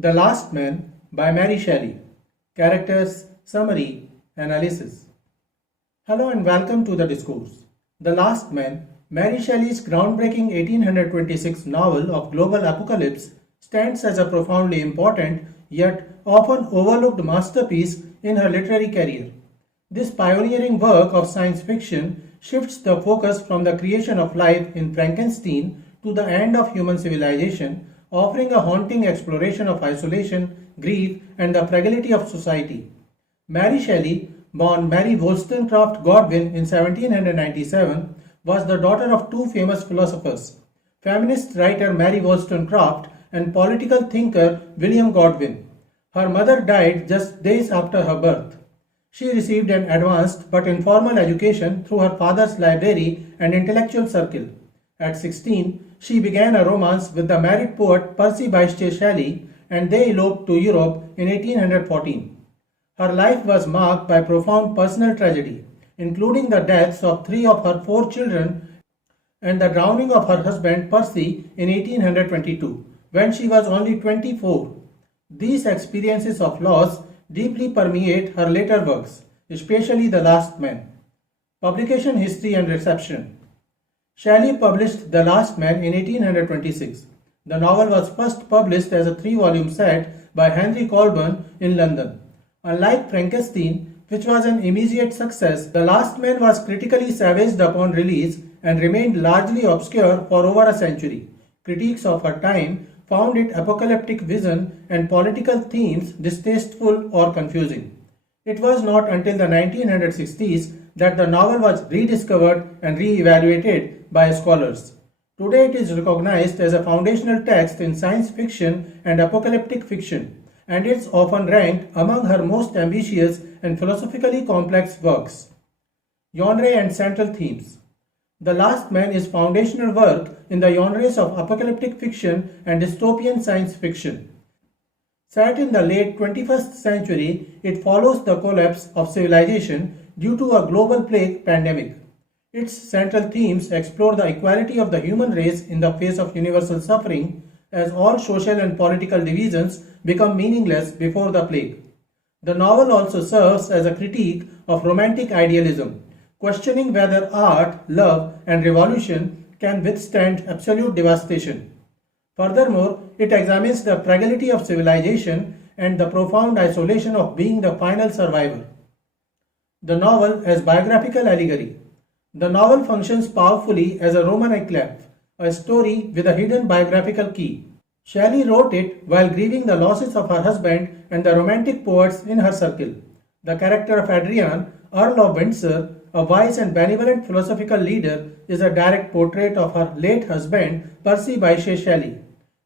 The Last Man by Mary Shelley. Characters, Summary, Analysis. Hello and welcome to the discourse. The Last Man, Mary Shelley's groundbreaking 1826 novel of global apocalypse, stands as a profoundly important yet often overlooked masterpiece in her literary career. This pioneering work of science fiction shifts the focus from the creation of life in Frankenstein to the end of human civilization, offering a haunting exploration of isolation, grief, and the fragility of society. Mary Shelley, born Mary Wollstonecraft Godwin in 1797, was the daughter of two famous philosophers, feminist writer Mary Wollstonecraft and political thinker William Godwin. Her mother died just days after her birth. She received an advanced but informal education through her father's library and intellectual circle. At 16, she began a romance with the married poet Percy Bysshe Shelley, and they eloped to Europe in 1814. Her life was marked by profound personal tragedy, including the deaths of three of her four children and the drowning of her husband Percy in 1822, when she was only 24. These experiences of loss deeply permeate her later works, especially The Last Man. Publication history and reception. Shelley published The Last Man in 1826. The novel was first published as a three-volume set by Henry Colburn in London. Unlike Frankenstein, which was an immediate success, The Last Man was critically savaged upon release and remained largely obscure for over a century. Critics of her time found its apocalyptic vision and political themes distasteful or confusing. It was not until the 1960s that the novel was rediscovered and re-evaluated by scholars. Today it is recognized as a foundational text in science fiction and apocalyptic fiction, and it's often ranked among her most ambitious and philosophically complex works. Genre and central themes. The Last Man is foundational work in the genres of apocalyptic fiction and dystopian science fiction. Set in the late 21st century, it follows the collapse of civilization due to a global plague pandemic. Its central themes explore the equality of the human race in the face of universal suffering, as all social and political divisions become meaningless before the plague. The novel also serves as a critique of romantic idealism, questioning whether art, love, and revolution can withstand absolute devastation. Furthermore, it examines the fragility of civilization and the profound isolation of being the final survivor. The novel as biographical allegory. The novel functions powerfully as a Roman clef, a story with a hidden biographical key. Shelley wrote it while grieving the losses of her husband and the romantic poets in her circle. The character of Adrian, Earl of Windsor, a wise and benevolent philosophical leader, is a direct portrait of her late husband, Percy Bysshe Shelley.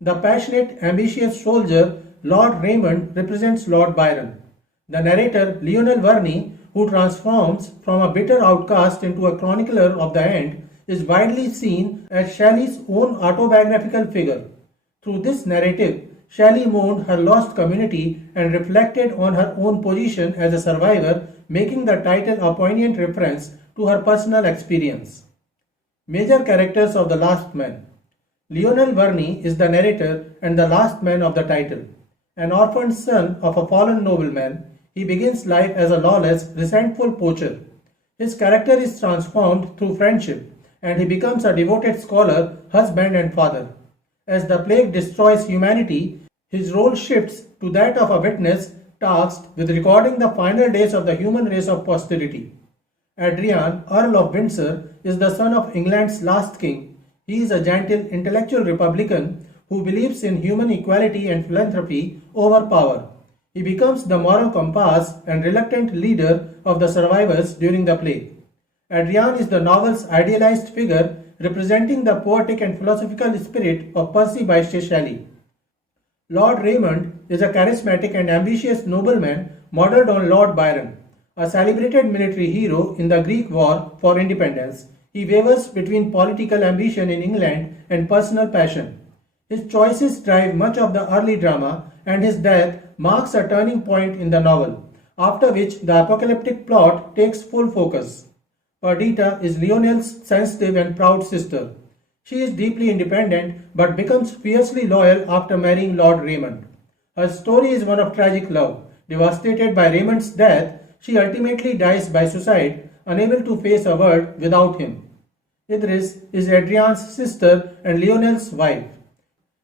The passionate, ambitious soldier, Lord Raymond, represents Lord Byron. The narrator, Lionel Verney, who transforms from a bitter outcast into a chronicler of the end, is widely seen as Shelley's own autobiographical figure. Through this narrative, Shelley mourned her lost community and reflected on her own position as a survivor, making the title a poignant reference to her personal experience. Major characters of The Last Man. Lionel Verney is the narrator and the last man of the title. An orphaned son of a fallen nobleman, he begins life as a lawless, resentful poacher. His character is transformed through friendship, and he becomes a devoted scholar, husband, and father. As the plague destroys humanity, his role shifts to that of a witness tasked with recording the final days of the human race of posterity. Adrian, Earl of Windsor, is the son of England's last king. He is a gentle, intellectual Republican who believes in human equality and philanthropy over power. He becomes the moral compass and reluctant leader of the survivors during the plague. Adrian is the novel's idealized figure, representing the poetic and philosophical spirit of Percy Bysshe Shelley. Lord Raymond is a charismatic and ambitious nobleman modelled on Lord Byron, a celebrated military hero in the Greek War for Independence. He wavers between political ambition in England and personal passion. His choices drive much of the early drama, and his death marks a turning point in the novel, after which the apocalyptic plot takes full focus. Perdita is Lionel's sensitive and proud sister. She is deeply independent but becomes fiercely loyal after marrying Lord Raymond. Her story is one of tragic love. Devastated by Raymond's death, she ultimately dies by suicide, unable to face a world without him. Idris is Adrian's sister and Lionel's wife.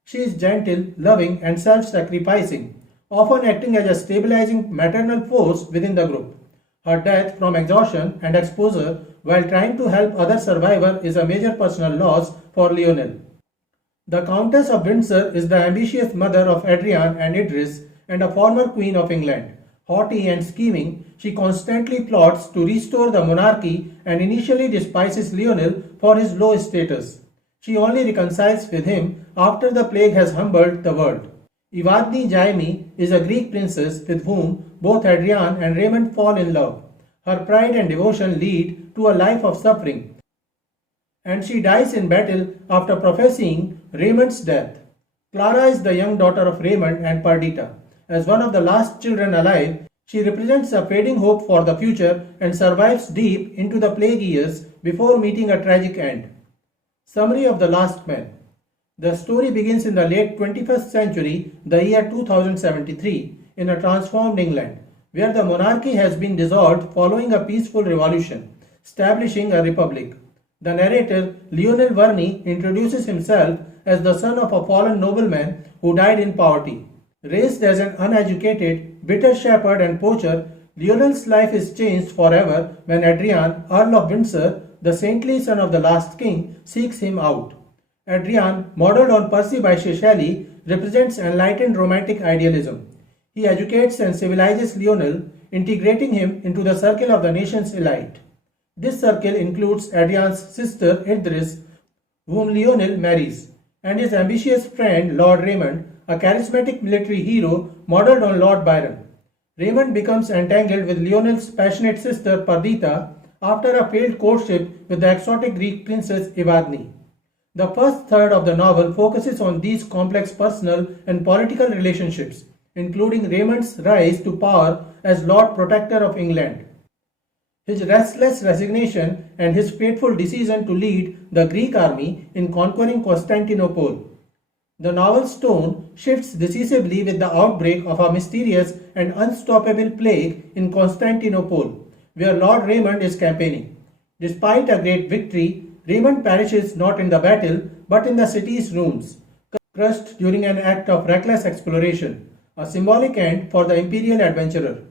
She is gentle, loving, and self sacrificing, often acting as a stabilizing maternal force within the group. Her death from exhaustion and exposure while trying to help other survivors is a major personal loss for Lionel. The Countess of Windsor is the ambitious mother of Adrian and Idris and a former Queen of England. Haughty and scheming, she constantly plots to restore the monarchy and initially despises Lionel for his low status. She only reconciles with him after the plague has humbled the world. Evadne Jaime is a Greek princess with whom both Adrian and Raymond fall in love. Her pride and devotion lead to a life of suffering, and she dies in battle after prophesying Raymond's death. Clara is the young daughter of Raymond and Perdita. As one of the last children alive, she represents a fading hope for the future and survives deep into the plague years before meeting a tragic end. Summary of The Last Man. The story begins in the late 21st century, the year 2073, in a transformed England, where the monarchy has been dissolved following a peaceful revolution, establishing a republic. The narrator, Lionel Verney, introduces himself as the son of a fallen nobleman who died in poverty. Raised as an uneducated, bitter shepherd and poacher, Lionel's life is changed forever when Adrian, Earl of Windsor, the saintly son of the last king, seeks him out. Adrian, modelled on Percy Bysshe Shelley, represents enlightened romantic idealism. He educates and civilizes Lionel, integrating him into the circle of the nation's elite. This circle includes Adrian's sister Idris, whom Lionel marries, and his ambitious friend Lord Raymond, a charismatic military hero modelled on Lord Byron. Raymond becomes entangled with Lionel's passionate sister Perdita after a failed courtship with the exotic Greek princess Evadne. The first third of the novel focuses on these complex personal and political relationships, including Raymond's rise to power as Lord Protector of England, his restless resignation, and his fateful decision to lead the Greek army in conquering Constantinople. The novel's tone shifts decisively with the outbreak of a mysterious and unstoppable plague in Constantinople, where Lord Raymond is campaigning. Despite a great victory, Raymond perishes not in the battle but in the city's ruins, crushed during an act of reckless exploration, a symbolic end for the imperial adventurer.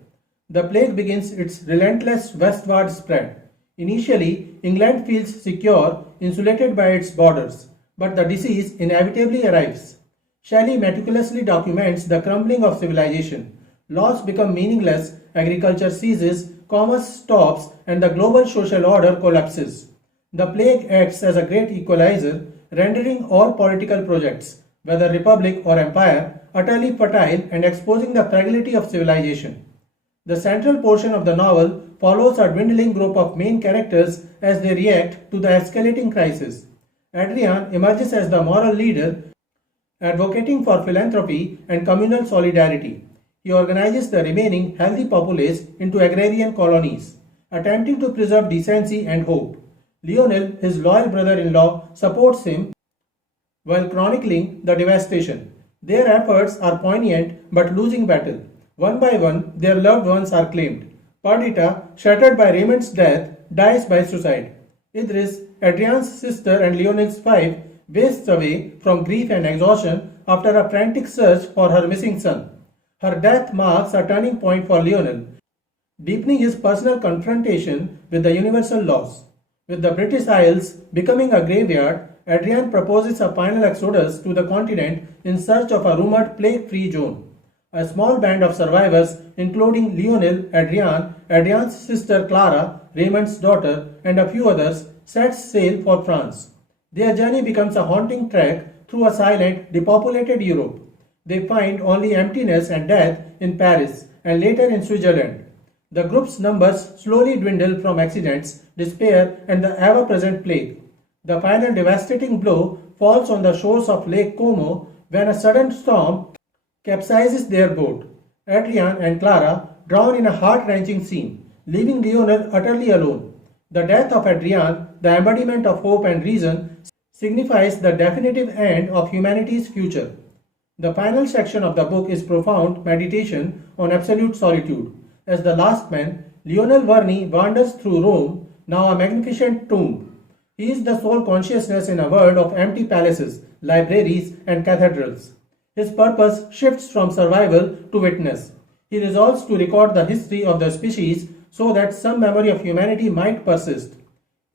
The plague begins its relentless westward spread. Initially, England feels secure, insulated by its borders, but the disease inevitably arrives. Shelley meticulously documents the crumbling of civilization. Laws become meaningless, agriculture ceases, commerce stops, and the global social order collapses. The plague acts as a great equalizer, rendering all political projects, whether republic or empire, utterly fertile and exposing the fragility of civilization. The central portion of the novel follows a dwindling group of main characters as they react to the escalating crisis. Adrian emerges as the moral leader, advocating for philanthropy and communal solidarity. He organizes the remaining healthy populace into agrarian colonies, attempting to preserve decency and hope. Lionel, his loyal brother-in-law, supports him while chronicling the devastation. Their efforts are poignant but losing battle. One by one, their loved ones are claimed. Perdita, shattered by Raymond's death, dies by suicide. Idris, Adrian's sister and Lionel's wife, wastes away from grief and exhaustion after a frantic search for her missing son. Her death marks a turning point for Lionel, deepening his personal confrontation with the universal loss. With the British Isles becoming a graveyard, Adrian proposes a final exodus to the continent in search of a rumored plague-free zone. A small band of survivors, including Lionel, Adrian, Adrian's sister Clara, Raymond's daughter, and a few others, sets sail for France. Their journey becomes a haunting trek through a silent, depopulated Europe. They find only emptiness and death in Paris and later in Switzerland. The group's numbers slowly dwindle from accidents, despair, and the ever-present plague. The final devastating blow falls on the shores of Lake Como when a sudden storm capsizes their boat. Adrian and Clara drown in a heart-wrenching scene, leaving Lionel utterly alone. The death of Adrian, the embodiment of hope and reason, signifies the definitive end of humanity's future. The final section of the book is profound meditation on absolute solitude. As the last man, Lionel Verney wanders through Rome, now a magnificent tomb. He is the sole consciousness in a world of empty palaces, libraries, and cathedrals. His purpose shifts from survival to witness. He resolves to record the history of the species so that some memory of humanity might persist.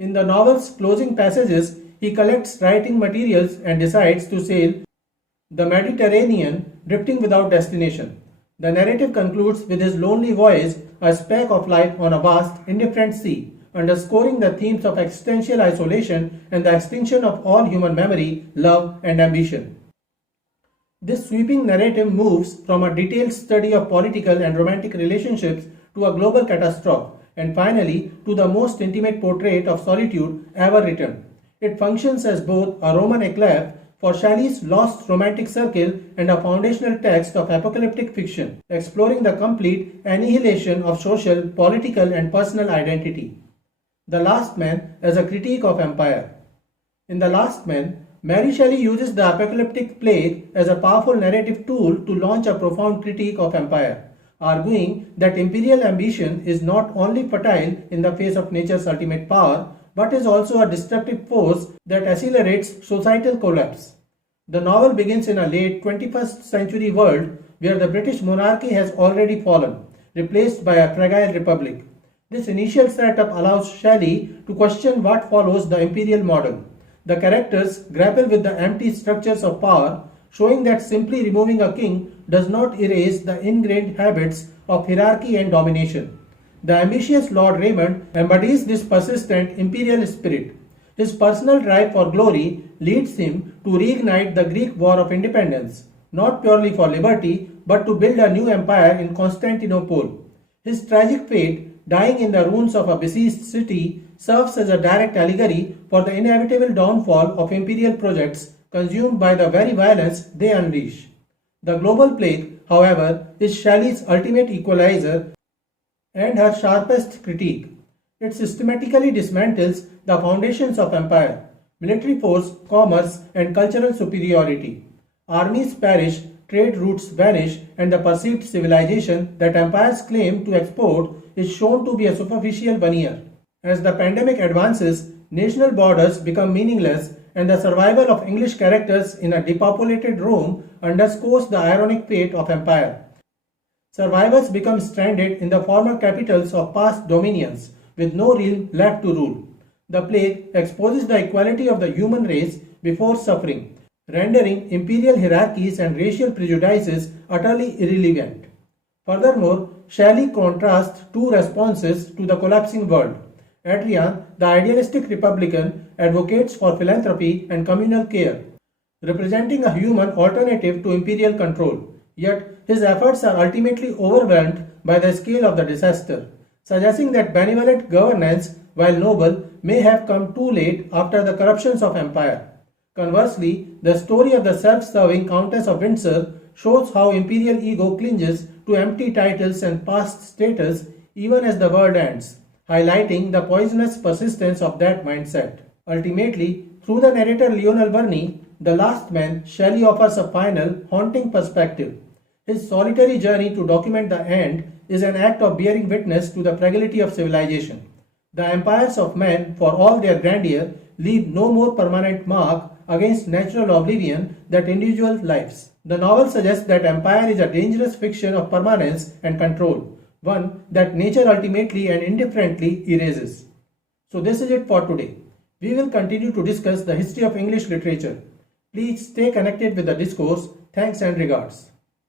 In the novel's closing passages, he collects writing materials and decides to sail the Mediterranean, drifting without destination. The narrative concludes with his lonely voyage, a speck of light on a vast, indifferent sea, underscoring the themes of existential isolation and the extinction of all human memory, love, and ambition. This sweeping narrative moves from a detailed study of political and romantic relationships to a global catastrophe, and finally to the most intimate portrait of solitude ever written. It functions as both a Roman clef for Shelley's lost romantic circle and a foundational text of apocalyptic fiction, exploring the complete annihilation of social, political, and personal identity. The Last Man as a critique of empire. In The Last Man, Mary Shelley uses the apocalyptic plague as a powerful narrative tool to launch a profound critique of empire, arguing that imperial ambition is not only fertile in the face of nature's ultimate power, but is also a destructive force that accelerates societal collapse. The novel begins in a late 21st century world where the British monarchy has already fallen, replaced by a fragile republic. This initial setup allows Shelley to question what follows the imperial model. The characters grapple with the empty structures of power, showing that simply removing a king does not erase the ingrained habits of hierarchy and domination. The ambitious Lord Raymond embodies this persistent imperial spirit. His personal drive for glory leads him to reignite the Greek War of Independence, not purely for liberty, but to build a new empire in Constantinople. His tragic fate, dying in the ruins of a besieged city, serves as a direct allegory for the inevitable downfall of imperial projects consumed by the very violence they unleash. The global plague, however, is Shelley's ultimate equalizer and her sharpest critique. It systematically dismantles the foundations of empire: military force, commerce, and cultural superiority. Armies perish, trade routes vanish, and the perceived civilization that empires claim to export is shown to be a superficial veneer. As the pandemic advances, national borders become meaningless, and the survival of English characters in a depopulated Rome underscores the ironic fate of empire. Survivors become stranded in the former capitals of past dominions, with no realm left to rule. The plague exposes the equality of the human race before suffering, rendering imperial hierarchies and racial prejudices utterly irrelevant. Furthermore, Shelley contrasts two responses to the collapsing world. Adrian, the idealistic republican, advocates for philanthropy and communal care, representing a human alternative to imperial control. Yet, his efforts are ultimately overwhelmed by the scale of the disaster, suggesting that benevolent governance, while noble, may have come too late after the corruptions of empire. Conversely, the story of the self-serving Countess of Windsor shows how imperial ego clinges to empty titles and past status even as the world ends, highlighting the poisonous persistence of that mindset. Ultimately, through the narrator Lionel Verney, The Last Man, Shelley offers a final, haunting perspective. His solitary journey to document the end is an act of bearing witness to the fragility of civilization. The empires of men, for all their grandeur, leave no more permanent mark against natural oblivion than individual lives. The novel suggests that empire is a dangerous fiction of permanence and control, one that nature ultimately and indifferently erases. So this is it for today. We will continue to discuss the history of English literature. Please stay connected with the discourse. Thanks and regards.